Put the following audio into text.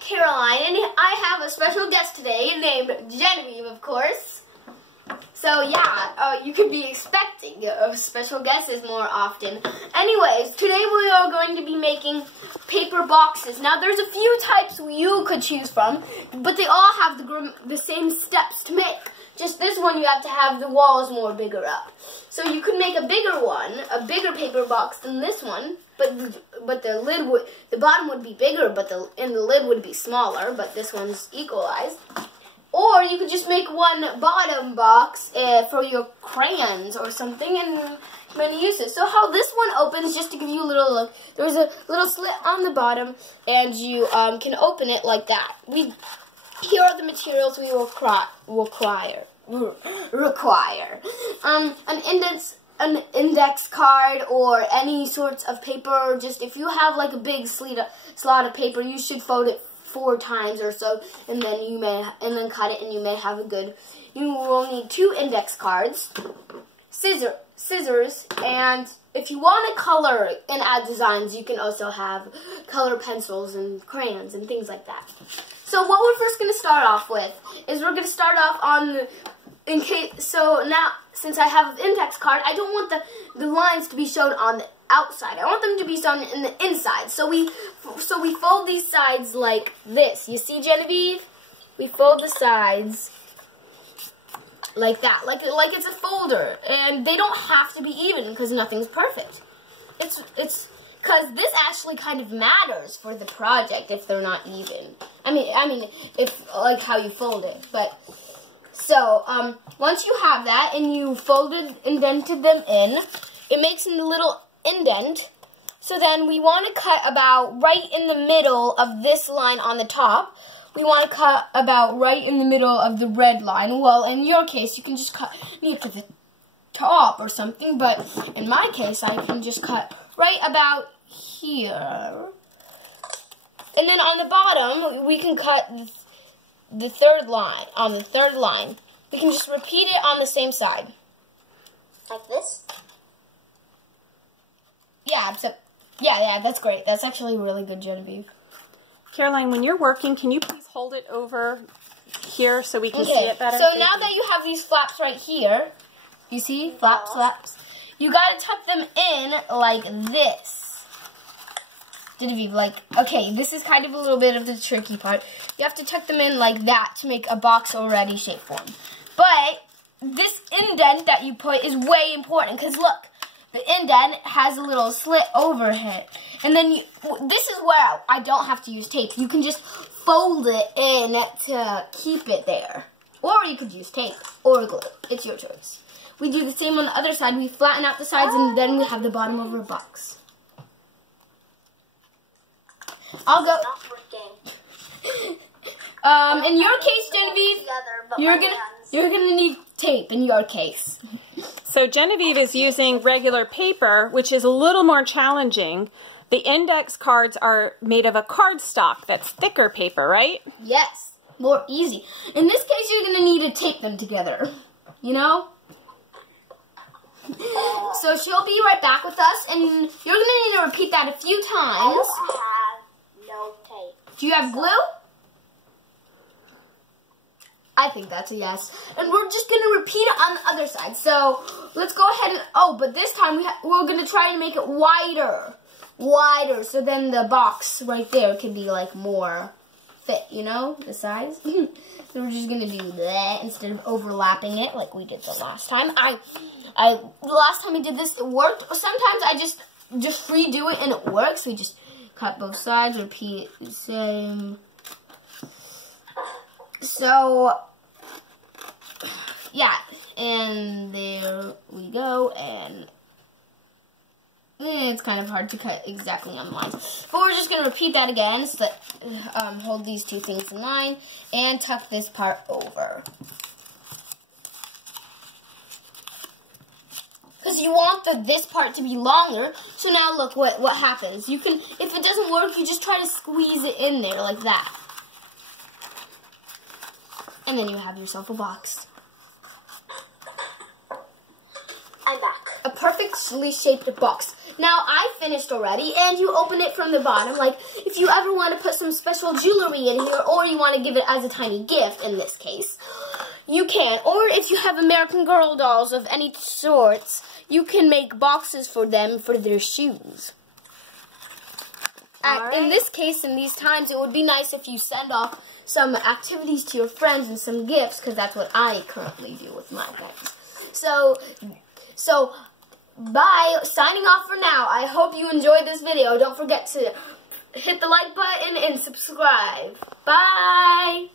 Caroline, and I have a special guest today named Genevieve, of course. So yeah, you could be expecting special guests more often. Anyways, today we are going to be making paper boxes. Now there's a few types you could choose from, but they all have the same steps to make. Just this one you have to have the walls more bigger up. So you could make a bigger one, a bigger paper box than this one, but the bottom would be bigger, but the lid would be smaller, but this one's equalized. Or you could just make one bottom box for your crayons or something, and many uses. So how this one opens, just to give you a little look, there's a little slit on the bottom, and you can open it like that. Here are the materials we will require. An index card or any sorts of paper. Just if you have like a big slot of paper, you should fold it 4 times or so, and then cut it, and you may have a good. You will need 2 index cards, scissors, and if you want to color and add designs, you can also have color pencils and crayons and things like that. So what we're first going to start off with is we're going to start off on so now, since I have an index card, I don't want the lines to be shown on the outside. I want them to be shown in the inside. So we fold these sides like this. You see, Genevieve? We fold the sides like that, like it's a folder, and they don't have to be even because nothing's perfect. It's because this actually kind of matters for the project if they're not even. I mean, if like how you fold it, but. So, once you have that and you indented them in, it makes a little indent. So then we want to cut about right in the middle of this line on the top. We want to cut about right in the middle of the red line. Well, in your case, you can just cut near to the top or something, but in my case, I can just cut right about here. And then on the bottom, we can cut the third line, on the third line. We can just repeat it on the same side. Like this? Yeah, yeah, that's great. That's actually really good, Genevieve. Caroline, when you're working, can you please hold it over here so we can see it better? So now that you have these flaps right here, you see? Flaps. You gotta tuck them in like this. Genevieve, okay, this is kind of a little bit of the tricky part. You have to tuck them in like that to make a box already shape form. But this indent that you put is way important because look, the indent has a little slit over it. And then this is where I don't have to use tape. You can just fold it in to keep it there. Or you could use tape or glue. It's your choice. We do the same on the other side. We flatten out the sides and then we have the bottom of our box. I'll go. In your case, Genevieve, you're gonna need tape in your case. So Genevieve is using regular paper, which is a little more challenging. The index cards are made of a cardstock that's thicker paper, right? Yes, more easy. In this case, you're gonna need to tape them together. You know. So she'll be right back with us, and you're gonna need to repeat that a few times. Do you have glue? I think that's a yes. And we're just going to repeat it on the other side. So let's go ahead and, but this time we're going to try to make it wider. Wider. So then the box right there can be like more fit, you know, the size. So we're just going to do that instead of overlapping it like we did the last time. The last time we did this, it worked. Or sometimes I just redo it and it works. We just cut both sides, repeat the same. So, yeah, and there we go, and it's kind of hard to cut exactly on the lines. But we're just going to repeat that again, so that, hold these 2 things in line, and tuck this part over. Because you want this part to be longer. So now look what happens. You can, if it doesn't work, you just try to squeeze it in there like that. And then you have yourself a box. I'm back. A perfectly shaped box. Now, I finished already, and you open it from the bottom. Like, if you ever want to put some special jewelry in here, or you want to give it as a tiny gift, in this case, you can. Or if you have American Girl dolls of any sorts, you can make boxes for them for their shoes. In this case, in these times, it would be nice if you send off some activities to your friends and some gifts, because that's what I currently do with my friends. So, bye. Signing off for now. I hope you enjoyed this video. Don't forget to hit the like button and subscribe. Bye.